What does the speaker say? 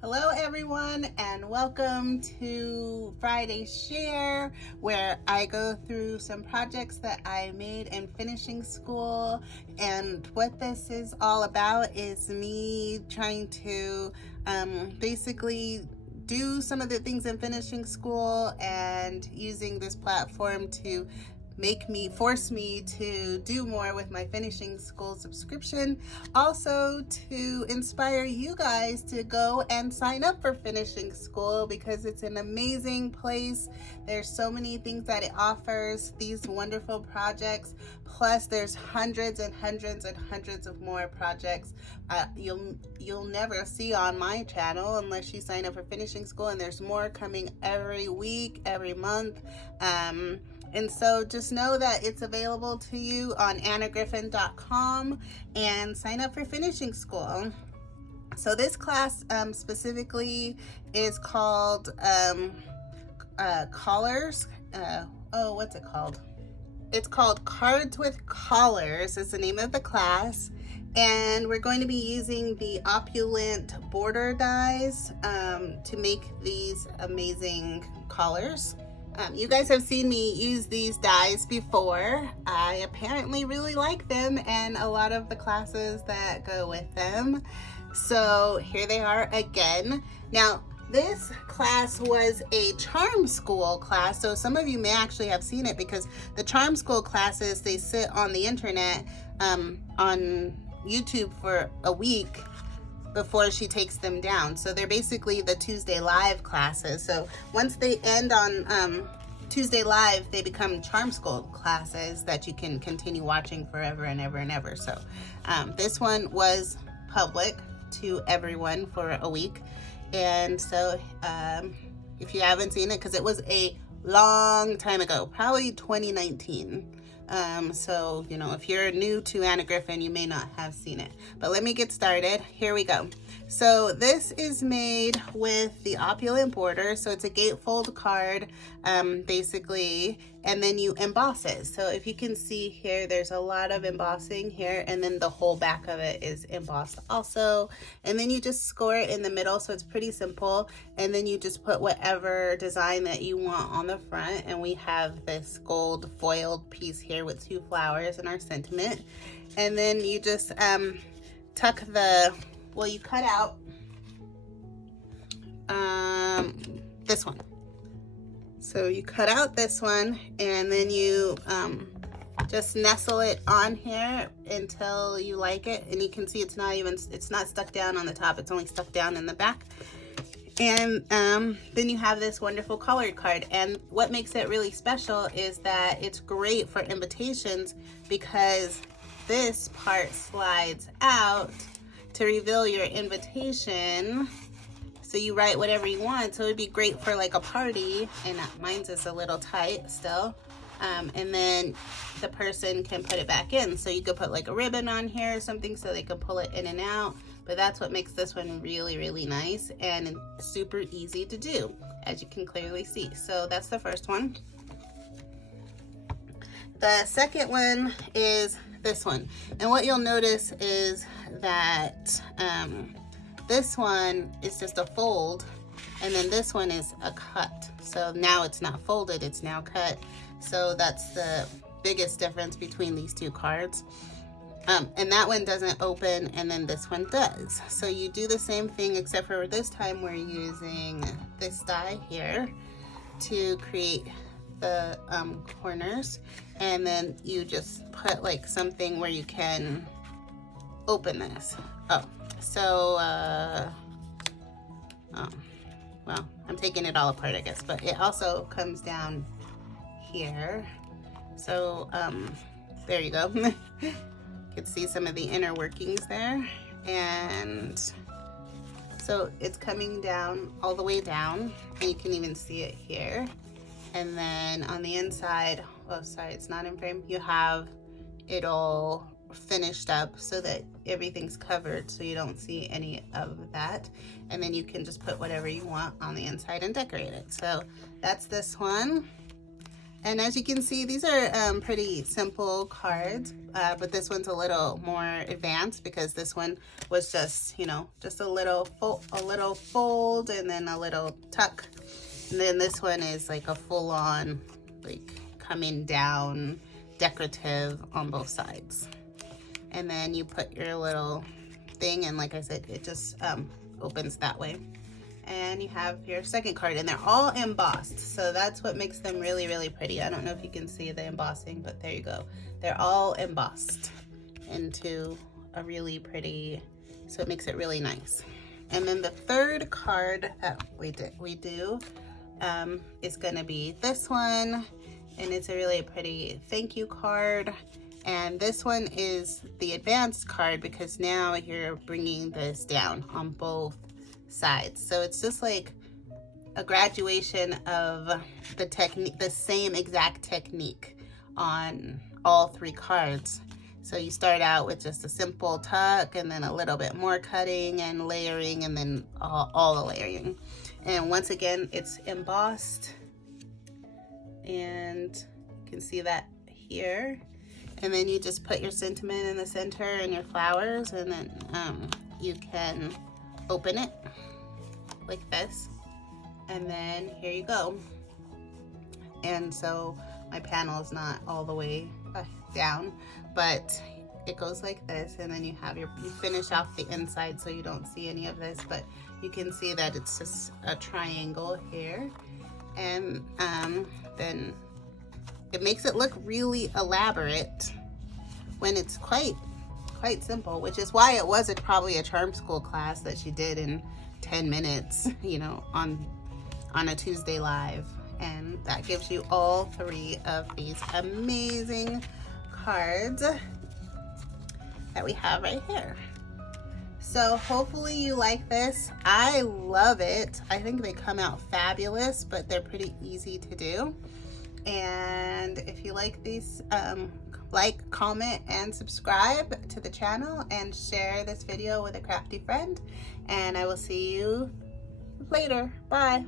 Hello everyone, and welcome to Friday Share, where I go through some projects that I made in finishing school. And what this is all about is me trying to basically do some of the things in finishing school and using this platform to force me to do more with my finishing school subscription. Also to inspire you guys to go and sign up for finishing school because it's an amazing place. There's so many things that it offers, these wonderful projects, plus there's hundreds and hundreds and hundreds of more projects you'll never see on my channel unless you sign up for finishing school, and there's more coming every week, every month. And so just know that it's available to you on annagriffin.com and sign up for finishing school. So this class specifically is called Collars. What's it called? It's called Cards with Collars is the name of the class. And we're going to be using the Opulent border dies to make these amazing collars. You guys have seen me use these dies before. I apparently really like them and a lot of the classes that go with them. So here they are again. Now, this class was a charm school class, so some of you may actually have seen it because the charm school classes, they sit on the internet on YouTube for a week before she takes them down. So they're basically the Tuesday Live classes. So once they end on Tuesday Live, they become charm school classes that you can continue watching forever and ever and ever. So this one was public to everyone for a week. And so if you haven't seen it, because it was a long time ago, probably 2019. So, if you're new to Anna Griffin, you may not have seen it. But let me get started. Here we go. So this is made with the Opulent border. So it's a gatefold card, basically, and then you emboss it. So if you can see here, there's a lot of embossing here, and then the whole back of it is embossed also. And then you just score it in the middle, so it's pretty simple. And then you just put whatever design that you want on the front. And we have this gold foiled piece here with 2 flowers in our sentiment. And then you just tuck you cut out this one. So you cut out this one, and then you just nestle it on here until you like it. And you can see it's not stuck down on the top, it's only stuck down in the back. And then you have this wonderful colored card. And what makes it really special is that it's great for invitations because this part slides out to reveal your invitation. So you write whatever you want. So it'd be great for like a party, and mine's is a little tight still. And then the person can put it back in. So you could put like a ribbon on here or something so they can pull it in and out. But that's what makes this one really, really nice and super easy to do, as you can clearly see. So that's the first one. The second one is this one. And what you'll notice is that this one is just a fold, and then this one is a cut. So now it's not folded, it's now cut. So that's the biggest difference between these two cards. And that one doesn't open, and then this one does. So you do the same thing, except for this time we're using this die here to create the corners. And then you just put like something where you can open this. Well, I'm taking it all apart, I guess, but it also comes down here. So there you go. You can see some of the inner workings there. And so it's coming down all the way down, and you can even see it here. And then on the inside, oh sorry, it's not in frame, you have it all finished up so that everything's covered, so you don't see any of that. And then you can just put whatever you want on the inside and decorate it. So that's this one. And as you can see, these are pretty simple cards, but this one's a little more advanced because this one was just, you know, just a little fold and then a little tuck. And then this one is like a full-on, like coming down, decorative on both sides. And then you put your little thing, and like I said, it just opens that way. And you have your second card, and they're all embossed, so that's what makes them really, really pretty. I don't know if you can see the embossing, but there you go. They're all embossed into a really pretty, so it makes it really nice. And then the third card that we do is gonna be this one, and it's a really pretty thank you card. And this one is the advanced card because now you're bringing this down on both sides. So it's just like a graduation of the technique, the same exact technique on all three cards. So you start out with just a simple tuck and then a little bit more cutting and layering and then all the layering. And once again, it's embossed, and you can see that here. And then you just put your sentiment in the center and your flowers, and then you can open it like this, and then here you go. And so my panel is not all the way down, but it goes like this, and then you finish off the inside so you don't see any of this, but you can see that it's just a triangle here. And then it makes it look really elaborate when it's quite simple, which is why it was probably a charm school class that she did in 10 minutes, you know, on a Tuesday live. And that gives you all three of these amazing cards that we have right here. So hopefully you like this. I love it. I think they come out fabulous, but they're pretty easy to do. And if you like these, like, comment, and subscribe to the channel, and share this video with a crafty friend. And I will see you later. Bye.